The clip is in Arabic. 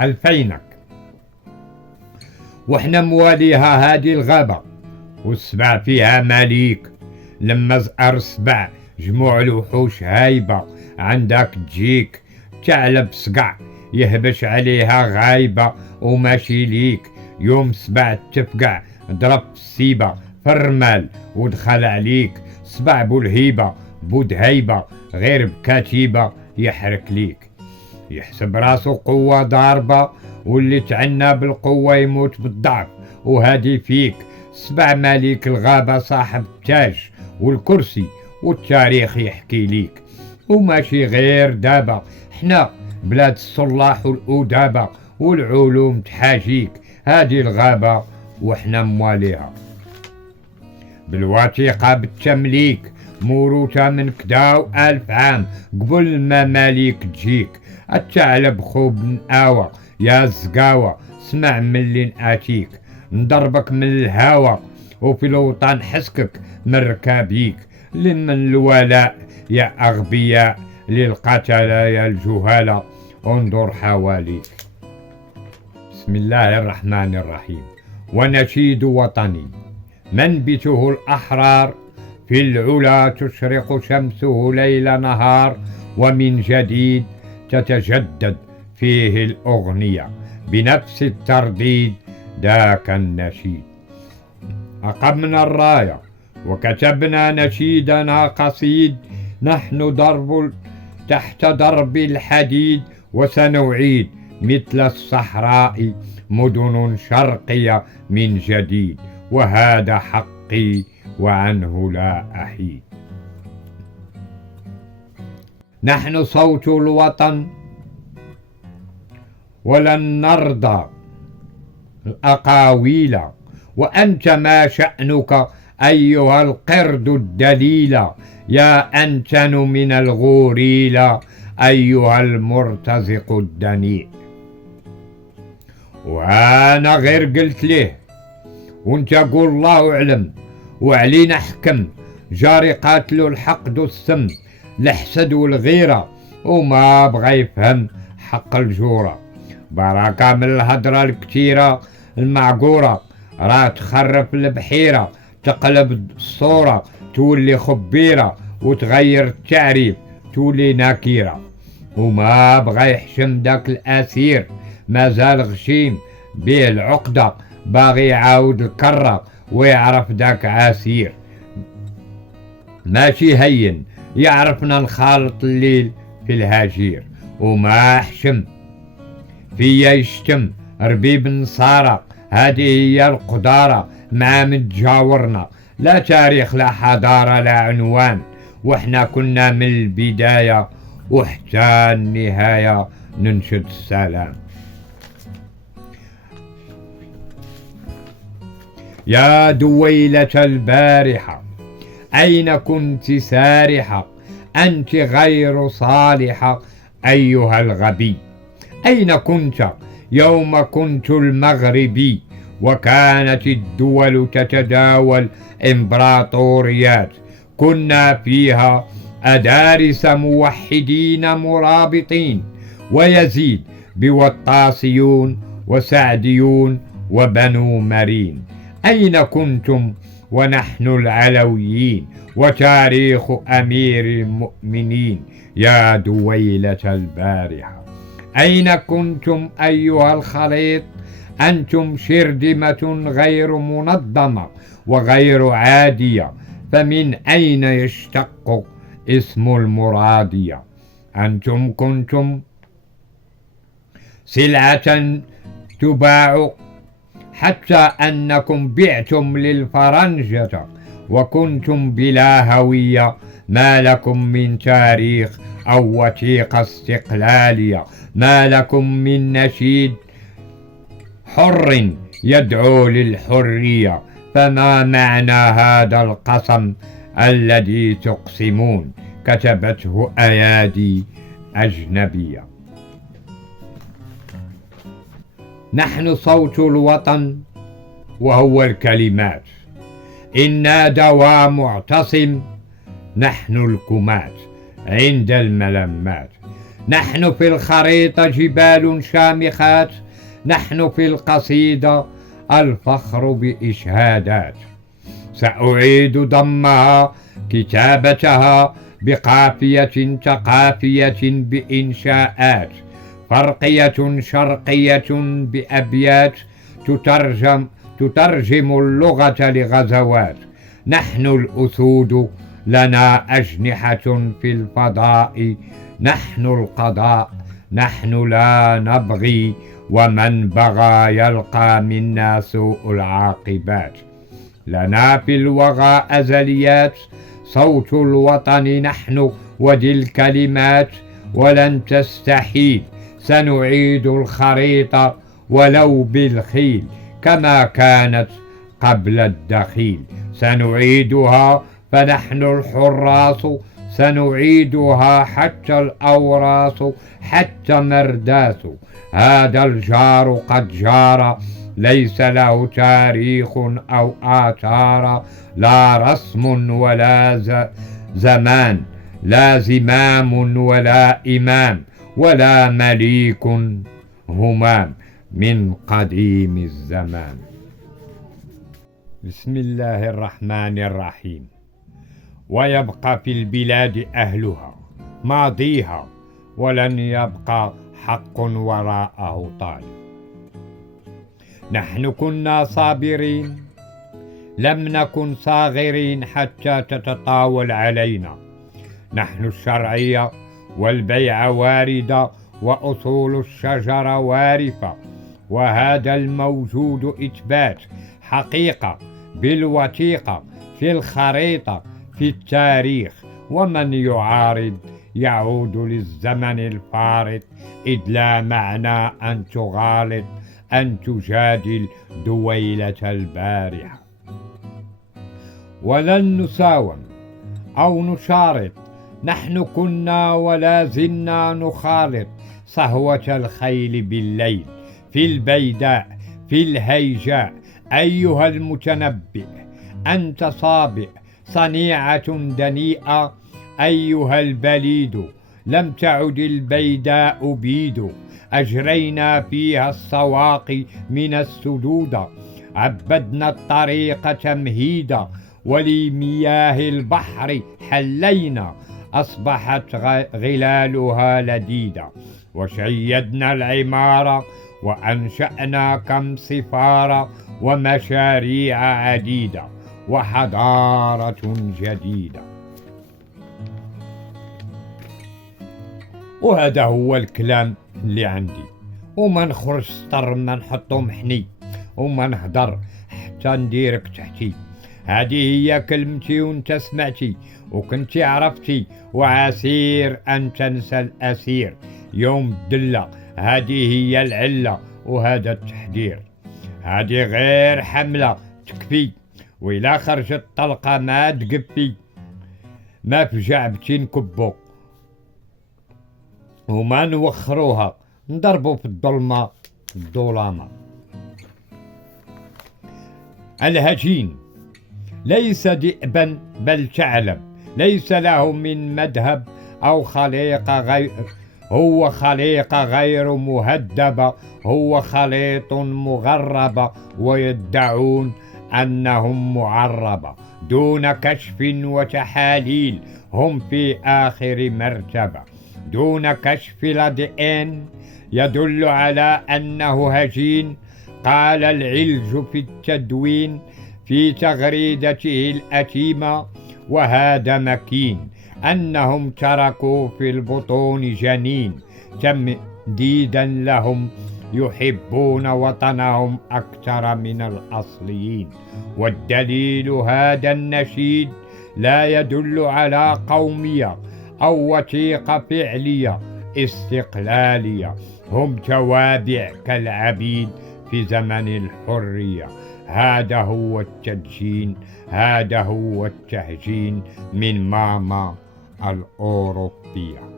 2000 وإحنا مواليها هادي الغابة، والسبع فيها مليك. لما زأر السبع جموع الوحوش هايبة، عندك تجيك ثعلب سقع يهبش عليها غايبة وماشي ليك. يوم سبع تفقع ضرب السيبة في الرمال ودخل عليك. سبع بولهيبة بود هيبة غير بكتيبة يحرك ليك. يحسب راسو قوة ضاربة، واللي تعنى بالقوة يموت بالضعف. وهادي فيك سبع مليك الغابة، صاحب التاج والكرسي والتاريخ يحكي ليك. وماشي غير دابا، حنا بلاد الصلاح والأدابة والعلوم تحاجيك. هادي الغابة وحنا مواليها بالوثيقة بالتمليك، موروثة من كدا و1000 عام قبل المماليك تجيك. الثعلب خوب من آوى يا الزقاوة، اسمع من اللي نآتيك. نضربك من الهوى وفي الوطن حسكك من ركابيك. لمن الولاء يا أغبياء، للقتلة يا الجهالة، انظر حواليك. بسم الله الرحمن الرحيم. ونشيد وطني منبته الأحرار، في العلا تشرق شمسه ليل نهار، ومن جديد تتجدد فيه الأغنية بنفس الترديد ذاك النشيد. أقمنا الراية وكتبنا نشيدنا قصيد، نحن ضرب تحت ضرب الحديد، وسنعيد مثل الصحراء مدن شرقية من جديد، وهذا حقي وعنه لا أحيد. نحن صوت الوطن ولن نرضى الأقاويل، وأنت ما شأنك أيها القرد الدليل، يا أنتن من الغوريل أيها المرتزق الدنيء. وأنا غير قلت ليه وانت قول الله أعلم، وعلينا حكم جاري قاتلوا الحقد والسم، الحسد والغيرة وما بغى يفهم حق الجورة. بركة من الهضرة الكتيرة المعقورة، راه تخرف البحيرة، تقلب الصورة تولي خبيرة، وتغير التعريف تولي نكيرة. وما بغى يحشم داك الأسير، مازال غشيم بيه العقدة، باغي يعاود الكرة ويعرف داك عسير. ماشي هين يعرفنا نخالط الليل في الهجير، وما حشم فيا يشتم ربيب النصارى. هذه هي القدارة مع من تجاورنا، لا تاريخ لا حضارة لا عنوان، واحنا كنا من البداية وحتى النهاية ننشد السلام. يا دويلة البارحة أين كنت سارحة، أنت غير صالحة أيها الغبي. أين كنت يوم كنت المغربي، وكانت الدول تتداول إمبراطوريات، كنا فيها أدارس موحدين مرابطين، ويزيد بوطاسيون وسعديون وبنو مرين. أين كنتم ونحن العلويين، وتاريخ أمير المؤمنين يا دويلة البارحة. أين كنتم أيها الخليط، أنتم شردمة غير منظمة وغير عادية، فمن أين يشتق اسم المرادية. أنتم كنتم سلعة تباع، حتى أنكم بعتم للفرنجة، وكنتم بلا هوية، ما لكم من تاريخ أو وثيقة استقلالية، ما لكم من نشيد حر يدعو للحرية. فما معنى هذا القسم الذي تقسمون، كتبته أيادي أجنبية. نحن صوت الوطن وهو الكلمات، إن نادى ومعتصم، نحن الكمات عند الملمات. نحن في الخريطة جبال شامخات، نحن في القصيدة الفخر بإشهادات. سأعيد ضمها كتابتها بقافية تقافية بإنشاءات، فرقية شرقية بأبيات تترجم اللغة لغزوات. نحن الأسود لنا أجنحة في الفضاء، نحن القضاء، نحن لا نبغي، ومن بغى يلقى منا سوء العاقبات. لنا في الوغى أزليات، صوت الوطن نحن وذي الكلمات، ولن تستحيل سنعيد الخريطة ولو بالخيل، كما كانت قبل الدخيل. سنعيدها فنحن الحراس، سنعيدها حتى الأوراس، حتى مرداس. هذا الجار قد جار، ليس له تاريخ أو آثار، لا رسم ولا زمان، لا زمام ولا إمام، ولا مليك همام من قديم الزمان. بسم الله الرحمن الرحيم. ويبقى في البلاد أهلها ماضيها، ولن يبقى حق وراءه طالب. نحن كنا صابرين، لم نكن صاغرين حتى تتطاول علينا. نحن الشرعية والبيع واردة، وأصول الشجرة وارفة، وهذا الموجود إثبات حقيقة بالوثيقة في الخريطة في التاريخ. ومن يعارض يعود للزمن الفارط، إذ لا معنى أن تغالط، أن تجادل دويلة البارحة. ولن نساوم أو نشارط، نحن كنا ولا زلنا نخالط صهوة الخيل بالليل في البيداء في الهيجاء. أيها المتنبئ أنت صابئ، صنيعة دنيئة. أيها البليد لم تعد البيداء بيد، أجرينا فيها السواقي من السدود، عبدنا الطريق تمهيدا، ولمياه البحر حلينا، أصبحت غلالها لديدة. وشيدنا العمارة وأنشأنا كم سفارة، ومشاريع عديدة، وحضارة جديدة. وهذا هو الكلام اللي عندي، وما نخرج سطر، ما نحطو محني، وما نهضر حتى نديرك تحتي. هذه هي كلمتي وانت سمعتي وكنتي عرفتي، وعسير أن تنسى الأسير يوم الدلة. هذه هي العلة وهذا التحذير. هذه غير حملة تكفي، وإلا خرجت طلقة ما تقفي، ما في جعبتي نكبو وما نوخروها، نضربو في الظلمة الظلامة. الهجين ليس ذئبا بل ثعلب، ليس له من مذهب أو خليقة غير، هو خليقة غير مهذبة، هو خليط مغربة، ويدعون أنهم معربة دون كشف وتحاليل. هم في آخر مرتبة دون كشف لدئين يدل على أنه هجين. قال العلج في التدوين في تغريدته الأتيمة، وهذا مكين، أنهم تركوا في البطون جنين تمديدا لهم، يحبون وطنهم أكثر من الأصليين. والدليل هذا النشيد لا يدل على قومية أو وثيقة فعلية استقلالية، هم توابع كالعبيد في زمن الحرية. هذا هو التدجين، هذا هو التهجين من ماما الأوروبية.